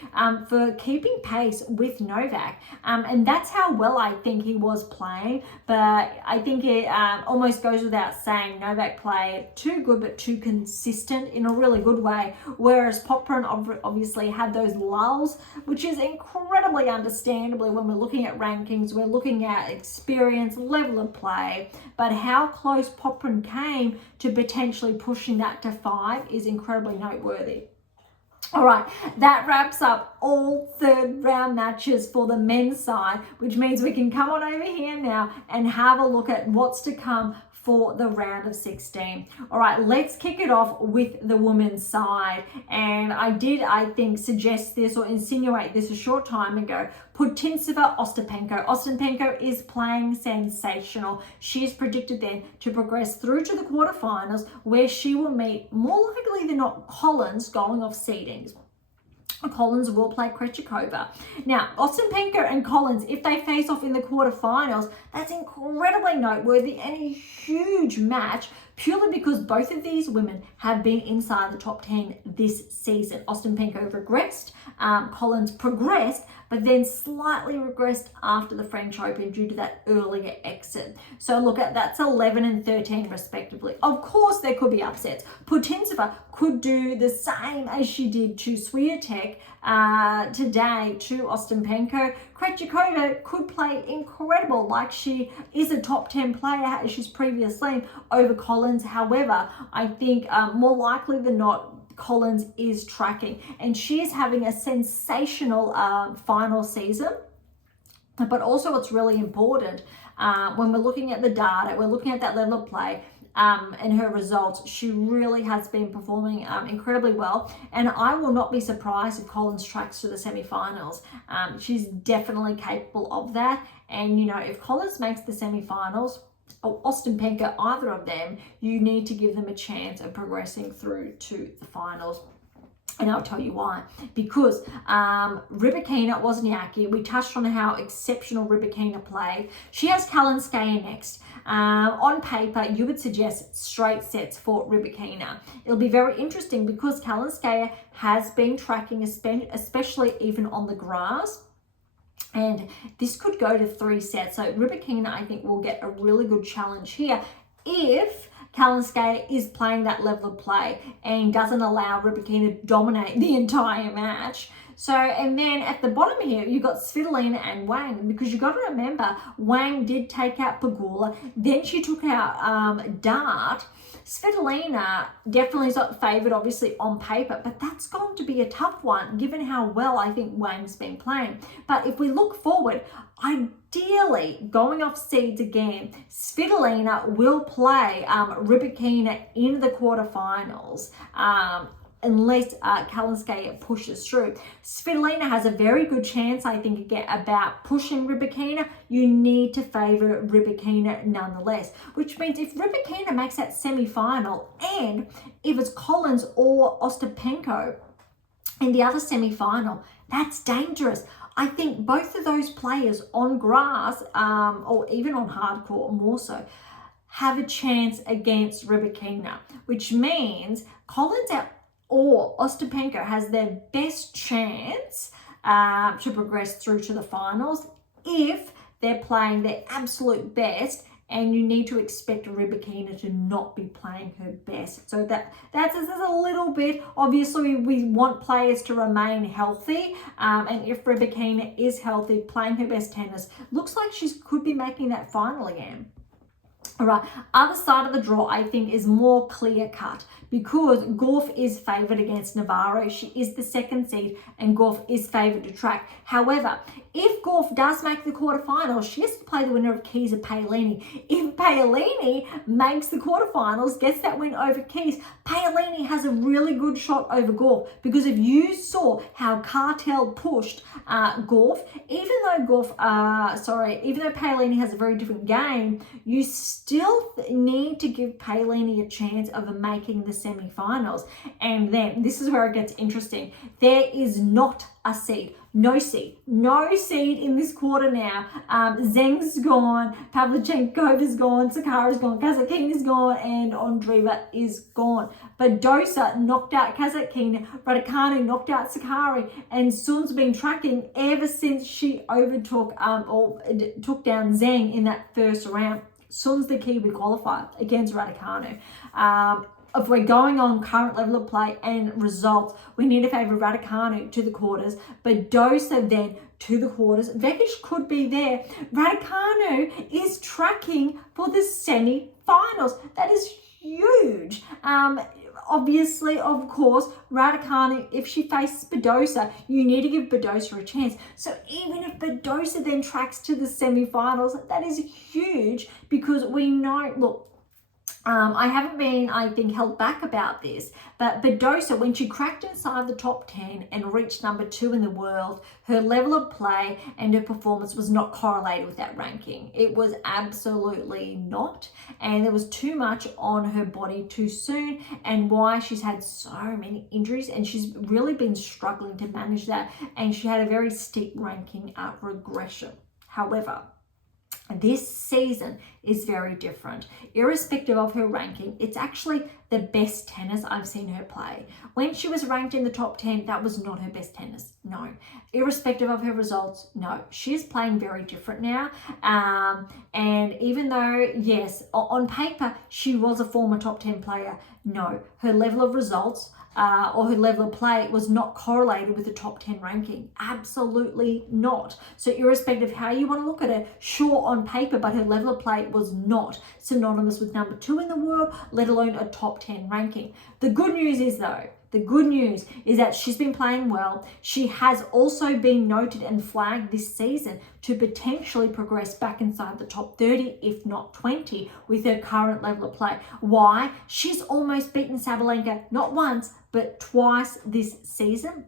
for keeping pace with Novak. And that's how well I think he was playing. But I think it almost goes without saying, Novak played too good but too consistent in a really good way. Whereas Popyrin obviously had those lulls, which is incredibly understandable when we're looking at rankings, we're looking at experience, level of play. But how close Popyrin came to potentially pushing that to 5 is incredibly noteworthy. All right, that wraps up all 3rd round matches for the men's side, which means we can come on over here now and have a look at what's to come for the round of 16. All right, let's kick it off with the women's side. And I think, suggest this or insinuate this a short time ago. Putintseva, Ostapenko. Ostapenko is playing sensational. She is predicted then to progress through to the quarterfinals, where she will meet, more likely than not, Collins, going off seedings. Collins will play Krejcikova. Now, Ostapenko and Collins, if they face off in the quarterfinals, that's incredibly noteworthy and a huge match, purely because both of these women have been inside the top 10 this season. Ostapenko regressed, Collins progressed, but then slightly regressed after the French Open due to that earlier exit. So look at that's 11 and 13 respectively. Of course, there could be upsets. Putintseva could do the same as she did to Swiatek today to Ostapenko. Krejcikova could play incredible, like she is a top 10 player as she's previously over Collins. However, I think more likely than not, Collins is tracking, and she is having a sensational final season. But also, what's really important when we're looking at the data, we're looking at that level of play and her results. She really has been performing incredibly well, and I will not be surprised if Collins tracks to the semi-finals. She's definitely capable of that, and you know, if Collins makes the semi-finals, or Ostapenko, either of them, you need to give them a chance of progressing through to the finals. And I'll tell you why. Because Rybakina, Wozniacki, we touched on how exceptional Rybakina played. She has Kalinskaya next. On paper, you would suggest straight sets for Rybakina. It'll be very interesting because Kalinskaya has been tracking, especially even on the grass. And this could go to 3 sets. So Rybakina, I think, will get a really good challenge here if Kalinskaya is playing that level of play and doesn't allow Rybakina to dominate the entire match. So, and then at the bottom here, you've got Svitolina and Wang, because you've got to remember, Wang did take out Pegula, then she took out Dart. Svitolina definitely is not favoured, obviously, on paper, but that's going to be a tough one, given how well I think Wang's been playing. But if we look forward, ideally, going off seeds again, Svitolina will play Rybakina in the quarterfinals. unless Kalinskaya pushes through. Svitolina has a very good chance, I think, again, about pushing Rybakina. You need to favour Rybakina nonetheless, which means if Rybakina makes that semi-final, and if it's Collins or Ostapenko in the other semi-final, that's dangerous. I think both of those players on grass, or even on hard court more so, have a chance against Rybakina, which means Collins or Ostapenko has their best chance to progress through to the finals if they're playing their absolute best, and you need to expect Rybakina to not be playing her best. So that's a little bit, obviously we want players to remain healthy, and if Rybakina is healthy, playing her best tennis, looks like she could be making that final again. All right, other side of the draw, I think, is more clear-cut because Gauff is favoured against Navarro. She is the second seed and Gauff is favoured to track. However, if Gauff does make the quarterfinals, she has to play the winner of Keys or Paolini. If Paolini makes the quarterfinals, gets that win over Keys, Paolini has a really good shot over Gauff, because if you saw how Cartel pushed Gauff, even though Paolini has a very different game, you still need to give Paolini a chance of making the semi-finals. And then this is where it gets interesting. There is not a seed. No seed in this quarter now. Zeng's gone, Pavlyuchenkova is gone, Sakkari is gone, Kasatkina is gone, and Andreeva is gone. Badosa knocked out Kasatkina, Raducanu knocked out Sakkari, and Sun's been tracking ever since she overtook or took down Zeng in that first round. Sun's the Kiwi qualifier against Raducanu. If we're going on current level of play and results, we need to favour Raducanu to the quarters, Badosa then to the quarters. Vekic could be there. Raducanu is tracking for the semi-finals. That is huge. Obviously, of course, Raducanu, if she faces Badosa, you need to give Badosa a chance. So even if Badosa then tracks to the semi-finals, that is huge, because we know, look, I haven't been, I think, held back about this, but Badosa, when she cracked inside the top 10 and reached number 2 in the world, her level of play and her performance was not correlated with that ranking. It was absolutely not, and there was too much on her body too soon, and why she's had so many injuries, and she's really been struggling to manage that, and she had a very steep ranking regression. However, this season is very different. Irrespective of her ranking, it's actually the best tennis I've seen her play. When she was ranked in the top 10, that was not her best tennis. No. Irrespective of her results, no. She is playing very different now. And even though, yes, on paper, she was a former top 10 player, no. Her level of results or her level of play was not correlated with the top 10 ranking. Absolutely not. So irrespective of how you want to look at it, sure, on paper, but her level of play was not synonymous with number 2 in the world, let alone a top 10 ranking. The good news is, though, that she's been playing well. She has also been noted and flagged this season to potentially progress back inside the top 30, if not 20, with her current level of play. Why? She's almost beaten Sabalenka not once, but twice this season.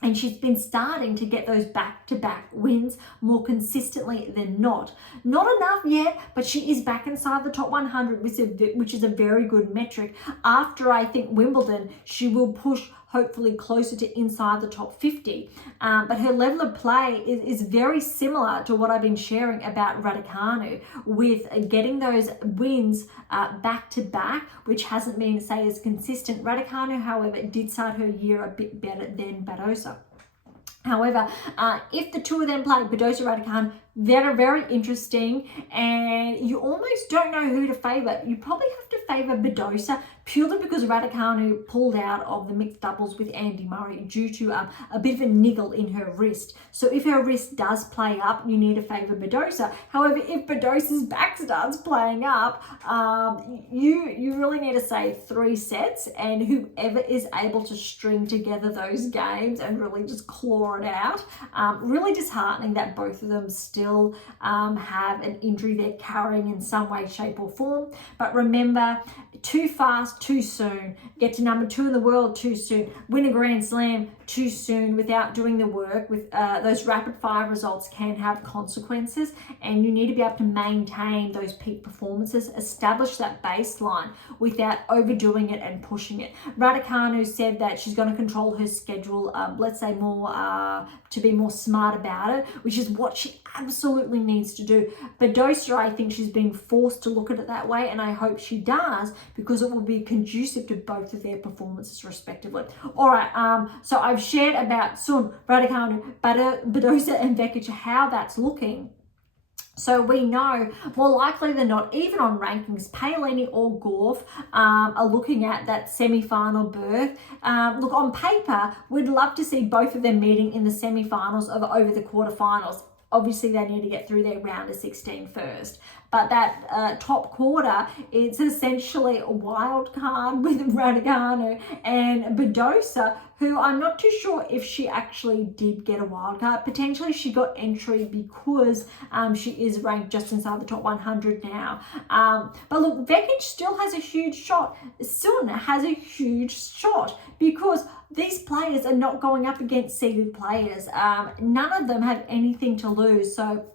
And she's been starting to get those back-to-back wins more consistently than not. Not enough yet, but she is back inside the top 100, which is a very good metric. After, I think, Wimbledon, she will push hopefully closer to inside the top 50. But her level of play is very similar to what I've been sharing about Raducanu, with getting those wins back-to-back, which hasn't been, say, as consistent. Raducanu, however, did start her year a bit better than Badosa. However, if the two of them play, Badosa, Raducanu, very, very interesting, and you almost don't know who to favour. You probably have to favour Badosa purely because Raducanu pulled out of the mixed doubles with Andy Murray due to a bit of a niggle in her wrist. So if her wrist does play up, you need to favour Badosa. However, if Badosa's back starts playing up, you really need to say 3 sets, and whoever is able to string together those games and really just claw it out. Really disheartening that both of them still will have an injury they're carrying in some way, shape or form. But remember, too fast, too soon. Get to number 2 in the world too soon. Win a Grand Slam too soon without doing the work. With those rapid fire results can have consequences, and you need to be able to maintain those peak performances, establish that baseline without overdoing it and pushing it. Raducanu said that she's going to control her schedule, let's say more to be more smart about it, which is what she absolutely needs to do. Badosa, I think she's being forced to look at it that way, and I hope she does, because it will be conducive to both of their performances respectively. All right, so I've shared about Sun, Raducanu, Badosa and Vekic, how that's looking. So we know more likely than not, even on rankings, Paolini or Gauff are looking at that semi-final berth. Look, on paper, we'd love to see both of them meeting in the semi-finals over the quarterfinals. Obviously, they need to get through their round of 16 first. But that top quarter, it's essentially a wild card with Raducanu and Badosa, who I'm not too sure if she actually did get a wild card. Potentially she got entry because she is ranked just inside the top 100 now. But look, Vekic still has a huge shot. Sun has a huge shot, because these players are not going up against seeded players. None of them have anything to lose. So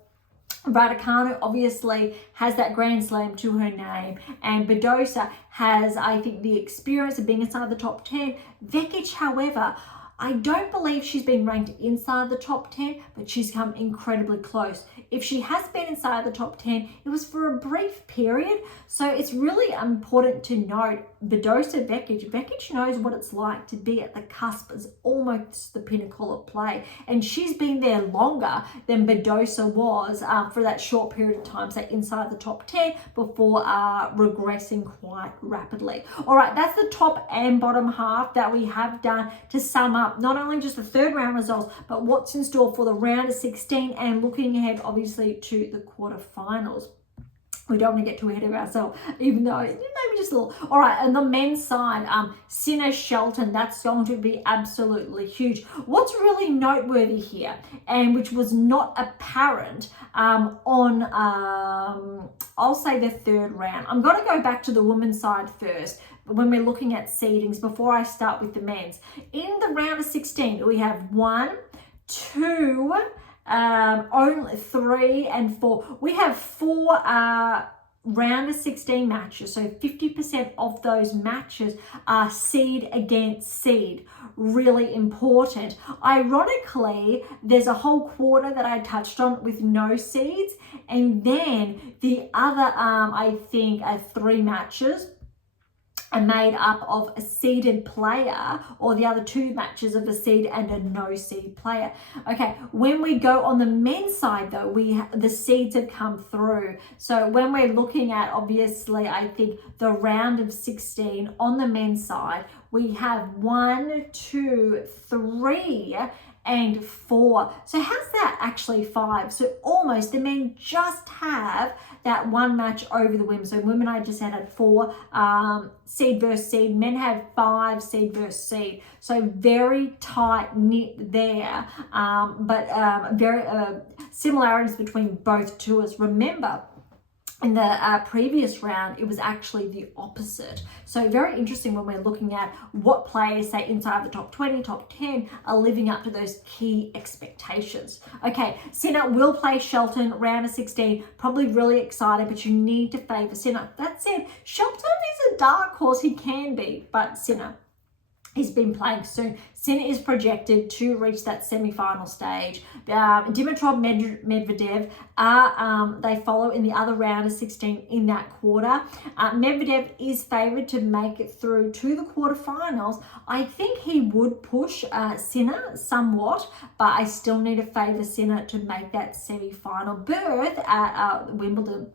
Raducanu obviously has that Grand Slam to her name, and Badosa has, I think, the experience of being inside the top 10. Vekic, however, I don't believe she's been ranked inside the top 10, but she's come incredibly close. If she has been inside the top 10, it was for a brief period. So it's really important to note, Badosa, Vekic knows what it's like to be at the cusp, as almost the pinnacle of play. And she's been there longer than Badosa was for that short period of time, say inside the top 10, before regressing quite rapidly. All right, that's the top and bottom half that we have done to sum up not only just the third round results, but what's in store for the round of 16 and looking ahead, obviously, to the quarterfinals. We don't want to get too ahead of ourselves, even though maybe just a little. All right, and the men's side, Sinner Shelton, that's going to be absolutely huge. What's really noteworthy here, and which was not apparent on, I'll say the third round. I'm going to go back to the women's side first, when we're looking at seedings, before I start with the men's. In the round of 16, we have 1, 2, only 3 and 4. We have 4 round of 16 matches, so 50% of those matches are seed against seed. Really important. Ironically, there's a whole quarter that I touched on with no seeds, and then the other I think 3 matches are made up of a seeded player, or the other 2 matches of a seed and a no seed player. Okay, when we go on the men's side though, the seeds have come through. So when we're looking at, obviously, I think the round of 16 on the men's side, we have 1, 2, 3 and 4. So how's that actually 5? So almost the men just have that 1 match over the women. So women, I just had 4 seed versus seed. Men have 5 seed versus seed. So very tight knit there, but very similarities between both tours. Remember, in the previous round, it was actually the opposite. So very interesting when we're looking at what players, say inside the top 20, top 10, are living up to those key expectations. Okay, Sinner will play Shelton, round of 16. Probably really excited, but you need to favour Sinner. That said, Shelton is a dark horse. He can be, but Sinner, he's been playing soon. Sinner is projected to reach that semi-final stage. Dimitrov, Medvedev, they follow in the other round of 16 in that quarter. Medvedev is favoured to make it through to the quarterfinals. I think he would push Sinner somewhat, but I still need to favour Sinner to make that semi-final berth at Wimbledon.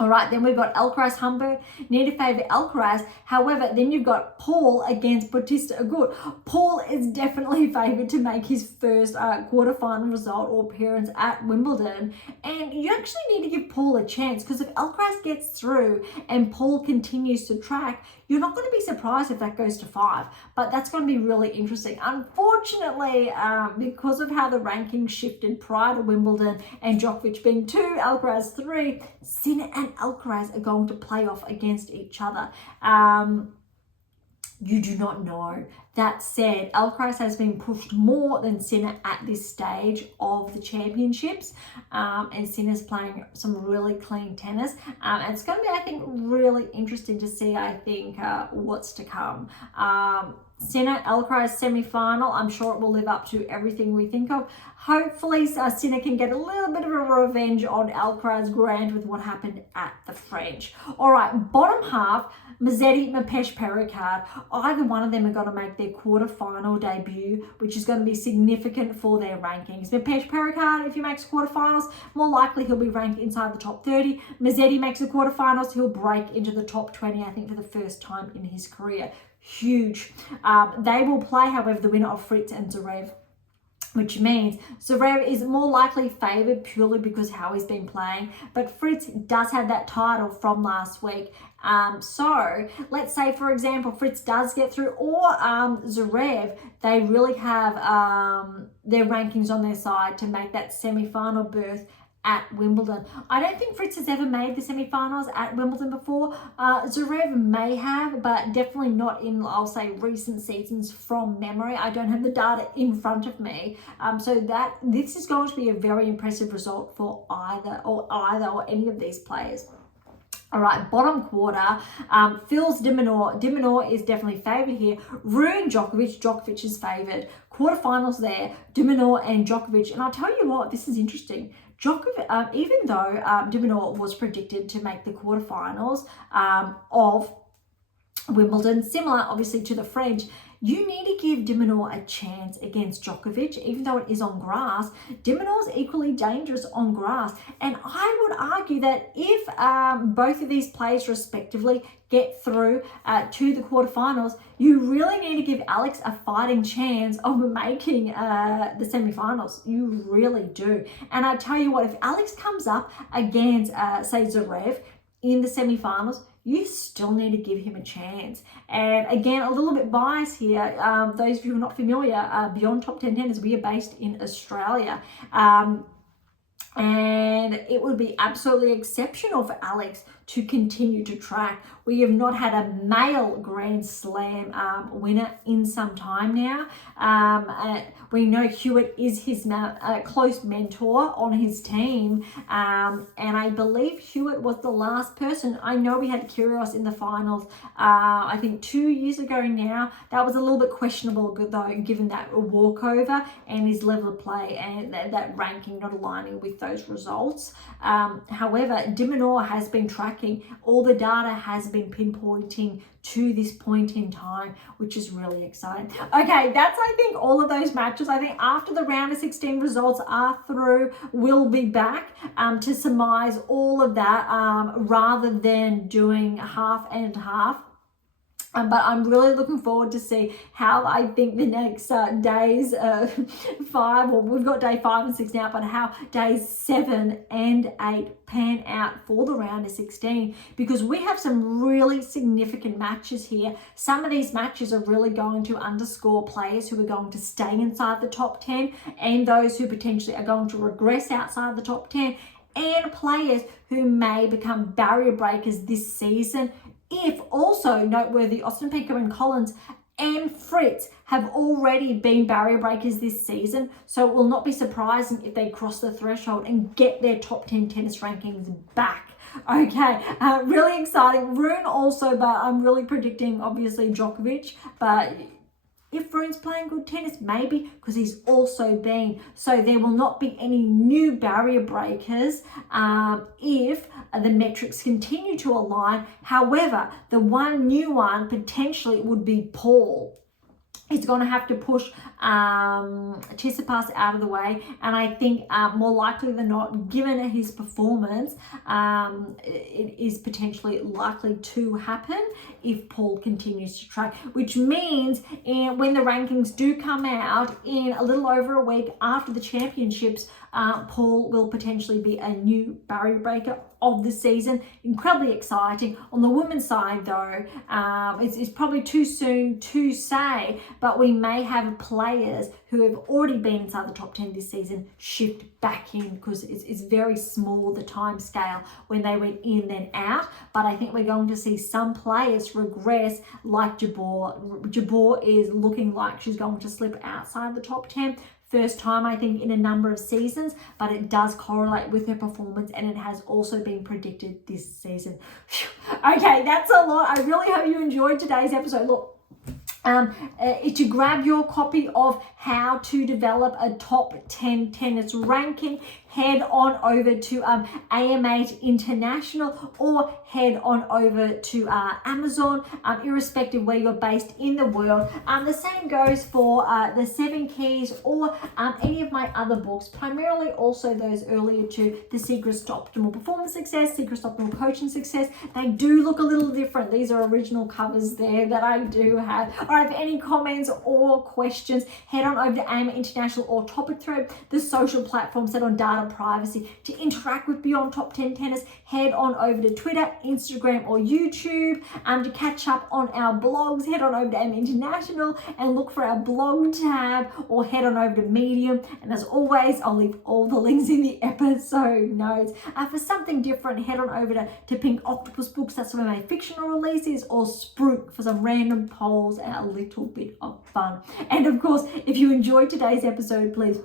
All right, then we've got Alcaraz, Humber. Need to favour Alcaraz. However, then you've got Paul against Bautista Agut. Paul is definitely favoured to make his first quarterfinal result or appearance at Wimbledon. And you actually need to give Paul a chance, because if Alcaraz gets through and Paul continues to track, You're not going to be surprised if that goes to 5, but that's going to be really interesting. Unfortunately, because of how the rankings shifted prior to Wimbledon and Djokovic being 2, Alcaraz 3, Sinner and Alcaraz are going to play off against each other. You do not know. That said, Alcaraz has been pushed more than Sinner at this stage of the championships, and Sinner's playing some really clean tennis. And it's going to be, I think, really interesting to see, what's to come. Sinner, Alcaraz semi-final, I'm sure it will live up to everything we think of. Hopefully, Sinner can get a little bit of a revenge on Alcaraz Grand with what happened at the French. All right, bottom half, Mazzetti, Mapesh, Pericard. Either one of them are going to make their quarterfinal debut, which is going to be significant for their rankings. Mapesh Pericard, if he makes quarterfinals, more likely he'll be ranked inside the top 30. Mazzetti makes the quarterfinals, he'll break into the top 20, I think, for the first time in his career. Huge. They will play, however, the winner of Fritz and Zverev, which means Zverev is more likely favoured purely because how he's been playing, but Fritz does have that title from last week. So let's say, for example, Fritz does get through, or Zverev, they really have their rankings on their side to make that semi-final berth at Wimbledon. I don't think Fritz has ever made the semi-finals at Wimbledon before. Zverev may have, but definitely not in, I'll say, recent seasons from memory. I don't have the data in front of me. So this is going to be a very impressive result for either or any of these players. All right, bottom quarter, Phil's De Minaur. De Minaur is definitely favoured here. Rune, Djokovic. Djokovic is favoured. Quarterfinals there, De Minaur and Djokovic. And I'll tell you what, this is interesting. Djokovic, even though De Minaur was predicted to make the quarterfinals of Wimbledon, similar obviously to the French, you need to give De Minaur a chance against Djokovic, even though it is on grass. De Minaur's equally dangerous on grass. And I would argue that if both of these players respectively get through to the quarterfinals, you really need to give Alex a fighting chance of making the semifinals. You really do. And I tell you what, if Alex comes up against, say, Zverev in the semifinals, you still need to give him a chance. And again, a little bit biased here. Those of you who are not familiar, Beyond Top 10 Tennis, we are based in Australia. And it would be absolutely exceptional for Alex to continue to track. We have not had a male Grand Slam winner in some time now. We know Hewitt is his close mentor on his team. And I believe Hewitt was the last person. I know we had Kyrgios in the finals, I think 2 years ago now. That was a little bit questionable, though, given that walkover and his level of play and that ranking not aligning with those results. However, De Minaur has been tracking. All the data has been pinpointing to this point in time, which is really exciting. Okay, that's, I think, all of those matches. I think after the round of 16 results are through, we'll be back to surmise all of that rather than doing half and half. But I'm really looking forward to see how I think the next days 5, or we've got day 5 and 6 now, but how days 7 and 8 pan out for the round of 16, because we have some really significant matches here. Some of these matches are really going to underscore players who are going to stay inside the top 10 and those who potentially are going to regress outside the top 10, and players who may become barrier breakers this season. If also noteworthy, Ostapenko and Collins and Fritz have already been barrier breakers this season, so it will not be surprising if they cross the threshold and get their top 10 tennis rankings back. Okay, really exciting. Rune also, but I'm really predicting obviously Djokovic, but if Rune's playing good tennis, maybe, because he's also been. So there will not be any new barrier breakers if the metrics continue to align. However, the one new one potentially would be Paul. He's going to have to push Tsitsipas out of the way, and I think more likely than not, given his performance, it is potentially likely to happen if Paul continues to track, which means when the rankings do come out in a little over a week after the championships, Paul will potentially be a new barrier breaker of the season. Incredibly exciting. On the women's side though, it's probably too soon to say, but we may have players who have already been inside the top 10 this season shift back in, because it's very small, the time scale when they went in then out. But I think we're going to see some players regress, like Jabeur. Jabeur is looking like she's going to slip outside the top 10. First time, I think, in a number of seasons, but it does correlate with her performance, and it has also been predicted this season. Okay, that's a lot. I really hope you enjoyed today's episode. Look, to grab your copy of How to Develop a Top 10 Tennis Ranking, head on over to AM8 International, or head on over to Amazon, irrespective where you're based in the world. The same goes for the 7 Keys or any of my other books, primarily also those earlier to The Secrets to Optimal Performance Success, Secrets to Optimal Coaching Success. They do look a little different. These are original covers there that I do have. All right, for any comments or questions, head on over to AM8 International or Topic Thread, the social platform set on data privacy. To interact with Beyond Top 10 Tennis, head on over to Twitter, Instagram or YouTube. To catch up on our blogs, head on over to AM International and look for our blog tab, or head on over to Medium. And as always, I'll leave all the links in the episode notes. For something different, head on over to Pink Octopus Books. That's where my fictional releases, or Spruik for some random polls and a little bit of fun. And of course, if you enjoyed today's episode, please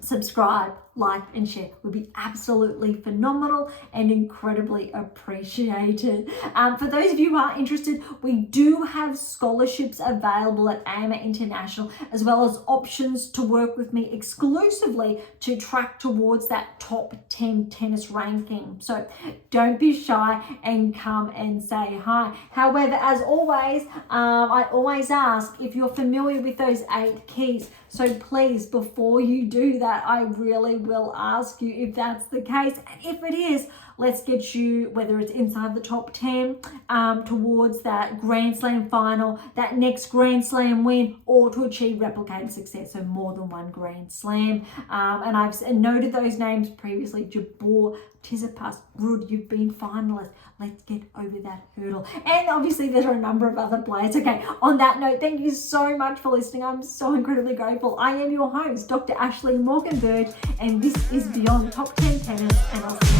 subscribe, like and share. Would be absolutely phenomenal and incredibly appreciated. For those of you who are interested, we do have scholarships available at AM8 International, as well as options to work with me exclusively to track towards that top 10 tennis ranking. So don't be shy and come and say hi. However, as always, I always ask if you're familiar with those 8 keys. So please, before you do that, I really will ask you if that's the case. And if it is, let's get you, whether it's inside the top 10, towards that Grand Slam final, that next Grand Slam win, or to achieve replicated success, so more than one Grand Slam. And I've noted those names previously: Jabeur, Tsitsipas, Rud, you've been finalist. Let's get over that hurdle. And obviously there are a number of other players. Okay, on that note, thank you so much for listening. I'm so incredibly grateful. I am your host, Dr. Ashley Morgan-Burge, and this is Beyond Top 10 Tennis, and I'll see you